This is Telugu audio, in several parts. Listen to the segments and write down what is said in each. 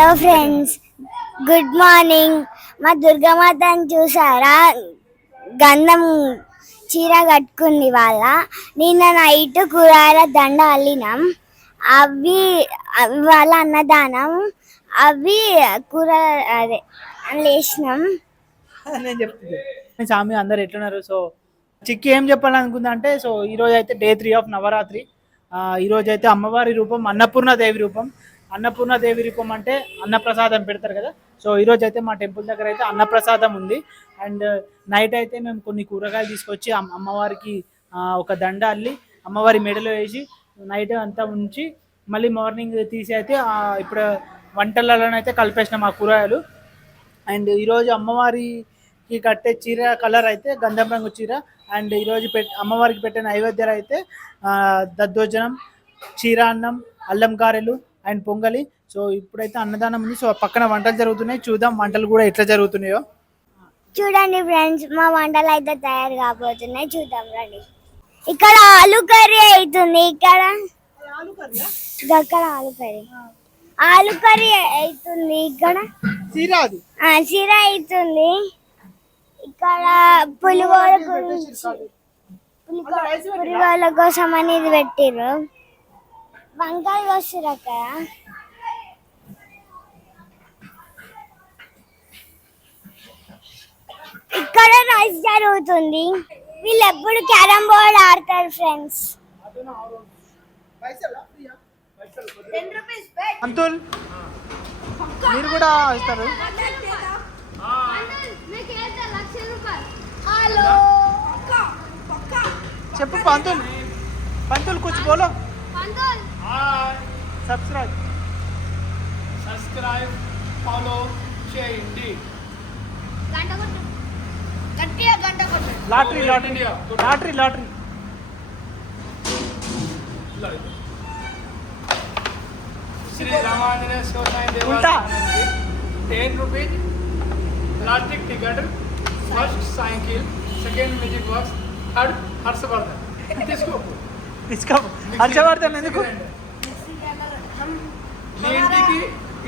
Hello friends, good morning. మా దుర్గమాతని చూసారా? గంధం చీర కట్టుకుంది వాళ్ళ. నిన్న నైట్ కూరగాయల దండ అల్లినాం. అవి వాళ్ళ అన్నదానం. అవి కూర అదే లేచినాం. నేను చెప్తుంది స్వామి అందరు ఎట్లున్నారు. సో చిక్కి ఏం చెప్పాలనుకుందా అంటే, సో ఈరోజు అయితే డే 3 ఆఫ్ నవరాత్రి. ఈరోజు అయితే అమ్మవారి రూపం అన్నపూర్ణదేవి రూపం. అన్నపూర్ణదేవి రూపం అంటే అన్నప్రసాదం పెడతారు కదా. సో ఈరోజు అయితే మా టెంపుల్ దగ్గర అయితే అన్నప్రసాదం ఉంది. అండ్ నైట్ అయితే మేము కొన్ని కూరగాయలు తీసుకొచ్చి అమ్మవారికి ఒక దండ అల్లి అమ్మవారి మెడలో వేసి నైట్ అంతా ఉంచి మళ్ళీ మార్నింగ్ తీసి అయితే ఇప్పుడు వంటలలోనైతే కలిపేసినాం ఆ కూరగాయలు. అండ్ ఈరోజు అమ్మవారికి కట్టే చీర కలర్ అయితే గంధం రంగు చీర. అండ్ ఈరోజు అమ్మవారికి పెట్టే నైవేద్యాలు అయితే దద్దోజనం, క్షీరాన్నం, అల్లం గారెలు అండ్ పొంగలి. సో ఇప్పుడైతే అన్నదానం ఉంది. సో పక్కన వంటలు జరుగుతున్నాయి, చూద్దాం వంటలు కూడా ఎట్లా జరుగుతున్నాయో. చూడండి ఫ్రెండ్స్, మా వంటలు అయితే తయారు కాబోతున్నాయి, చూద్దాం రండి. ఇక్కడ ఆలు కర్రీ అవుతుంది. ఇక్కడ ఆలు కర్రీ అవుతుంది. ఇక్కడ చీర అవుతుంది. ఇక్కడ పులిహోర కోసం అని ఇది పెట్టిర్రు. వంకాయ వస్తారు అక్కడ. ఇక్కడ రైస్ జరుగుతుంది. వీళ్ళు ఎప్పుడు క్యారమ్ బోర్డ్ ఆడతారు ఫ్రెండ్స్. అంతుల్ మీరు కూడా ఇస్తారు. చెప్పు పంతుల్. పంతుల్ కుచ్ బోలో. సబ్స్క్రైబ్ ఫాలో చేయండి. Lottery lottery lottery lottery Shri Ramanjaneya Shivsai Devasthan 10 rupees plastic ticket, first cycle, second music box, third Harshvardhan. తీసుకో హర్షవర్ధన్ ఎందుకు? నీ ఇంటికి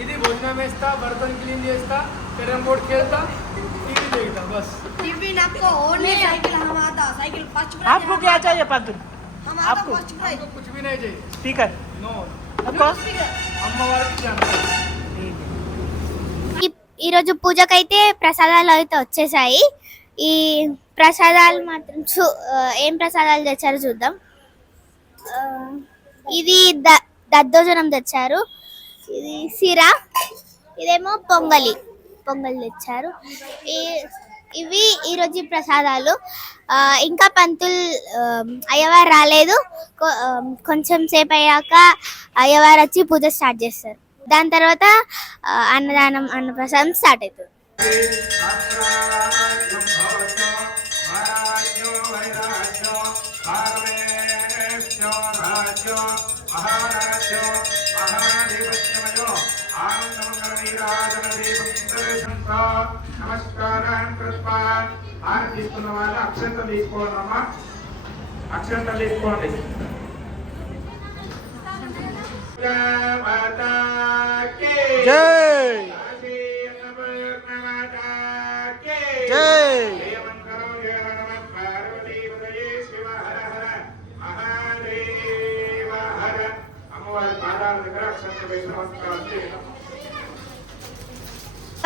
ఇది భోజనం వేస్తా, బర్తన్ క్లీన్ చేస్తా, कैरम बोर्ड खेलता, टीवी देखता, बस. टीवी आपको ओनली साइकिल हम आता, साइकिल फर्स्ट प्राइज. आपको क्या चाहिए पंतु? हम आता आपको फर्स्ट प्राइज. हमको कुछ भी नहीं चाहिए. Speaker no. आपको అమ్మవారికి జానపద. ఈరోజు పూజకైతే ప్రసాదాలు అయితే వచ్చేసాయి. ఈ ప్రసాదాలు మాత్రం ఏం ప్రసాదాలు తెచ్చారో చూద్దాం. ఇది దద్దోజనం తెచ్చారు, ఇది సిరా, ఇదేమో పొంగలి తెచ్చారు. ఇవి ఈరోజు ప్రసాదాలు. ఇంకా పంతులు అయ్యవారు రాలేదు. కొంచెం సేపు అయ్యాక అయ్యవారు వచ్చి పూజ స్టార్ట్ చేస్తారు. దాని తర్వాత అన్నదానం, అన్నప్రసాదం స్టార్ట్ అవుతుంది. నమస్కారాన్ని కృత్వా ఆర్తిస్తున్న వాళ్ళు అక్షంతలు తీసుకోండమ్మా. అక్షంతలు తీసుకోండి. అమ్మవారి పాదాల దగ్గర అక్షంతలు వేసి నమస్కారం చేయండి.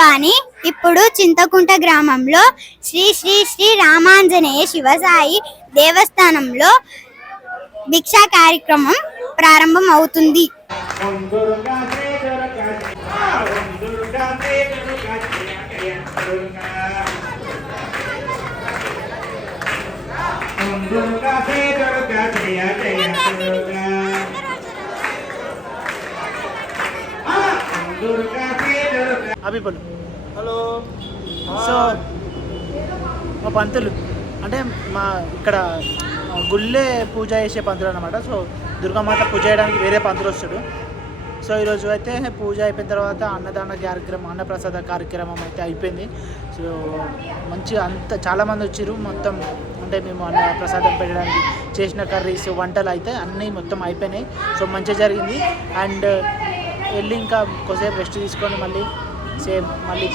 కానీ ఇప్పుడు చింతకుంట గ్రామంలో శ్రీ శ్రీ శ్రీ రామాంజనేయ శివసాయి దేవస్థానంలో భిక్షా కార్యక్రమం ప్రారంభం అవుతుంది. అభి బోలు. హలో. సో మా పంతులు అంటే మా ఇక్కడ గుళ్ళే పూజ చేసే పంతులు అనమాట. సో దుర్గామాత పూజ చేయడానికి వేరే పంతులు వస్తాడు. సో ఈరోజు అయితే పూజ అయిపోయిన తర్వాత అన్నదాన కార్యక్రమం, అన్నప్రసాద కార్యక్రమం అయితే అయిపోయింది. సో మంచిగా చాలామంది వచ్చారు. మొత్తం అంటే మేము అన్న ప్రసాదం పెట్టడానికి చేసిన కర్రీస్, వంటలు అయితే అన్నీ మొత్తం అయిపోయినాయి. సో మంచిగా జరిగింది. అండ్ వెళ్ళి ఇంకా కొద్దిసేపు రెస్ట్ తీసుకొని మళ్ళీ సేమ్ మళ్ళీ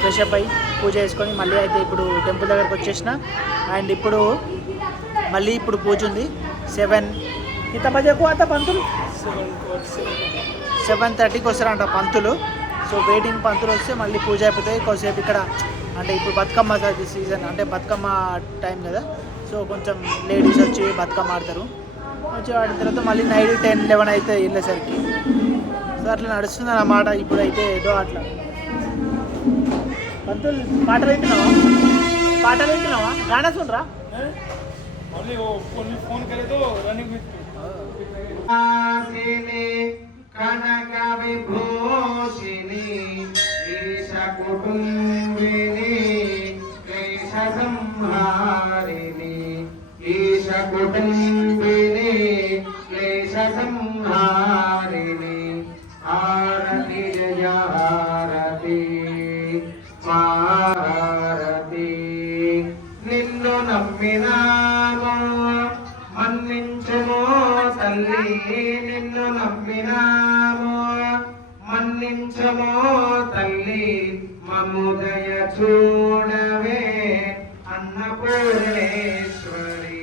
ఫ్రెష్ అప్ అయ్యి పూజ చేసుకొని మళ్ళీ అయితే ఇప్పుడు టెంపుల్ దగ్గరకు వచ్చేసిన. అండ్ ఇప్పుడు మళ్ళీ ఇప్పుడు పూజ ఉంది 7 ఇంత బజకు అంత పంతులు 7:30కి వస్తారంట పంతులు. సో వెయిటింగ్ పంతులు వస్తే మళ్ళీ పూజ అయిపోతాయి. కొద్దిసేపు ఇక్కడ అంటే ఇప్పుడు బతుకమ్మ సీజన్ అంటే బతుకమ్మ టైం కదా, సో కొంచెం లేడీస్ వచ్చి బతుకమ్మ ఆడతారు. వచ్చి ఆడిన తర్వాత మళ్ళీ నైట్ 10-11 అయితే వెళ్ళేసరికి. సో అట్లా నడుస్తుంది అన్నమాట. ఇప్పుడైతే ఏదో అట్లా పంతులు పాటలు వింటున్నావా గానా సునరా ओनली वो फोन करे तो रनिंग विथ కనక విభూషిణి ఈశ కుటుంబిని క్లేశ సంహారిణి ఈశ కుటుంబిని క్లేశ సంహారిణి ఆరతి జయ హారతి మారతి నిన్ను నమ్మినాము మన్నించుము తల్లి నిన్ను నమ్మినాము మన్నించుము తల్లి మముదయ చూడవే అన్నపూర్ణేశ్వరి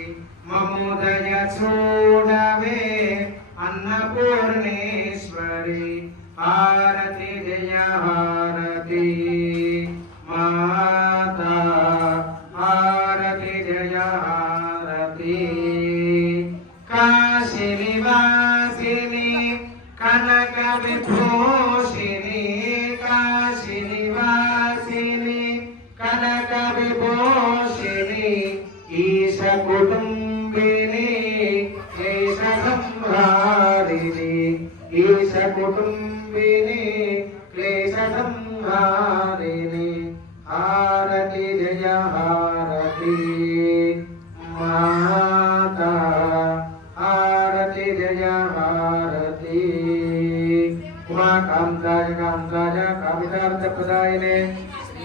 మముదయ చూడవే అన్నపూర్ణేశ్వరి హారతి జయ హారతి మాతా హారతి జయ హారతి కాశీ నివాసిని కనక విభూషిణి కాశీ నివాసిని కనక విభూషిణి ఈశ కుటుంబిని క్లేశ సంహారిణి ఈశ కుటుంబిని క్లేశ సంహారిణి హారతి జయ హారతి మాతా హారతి జయ హారతి ఉమా కాంతాయ కాంతాయ కామితార్థ ప్రదాయినే శ్రీ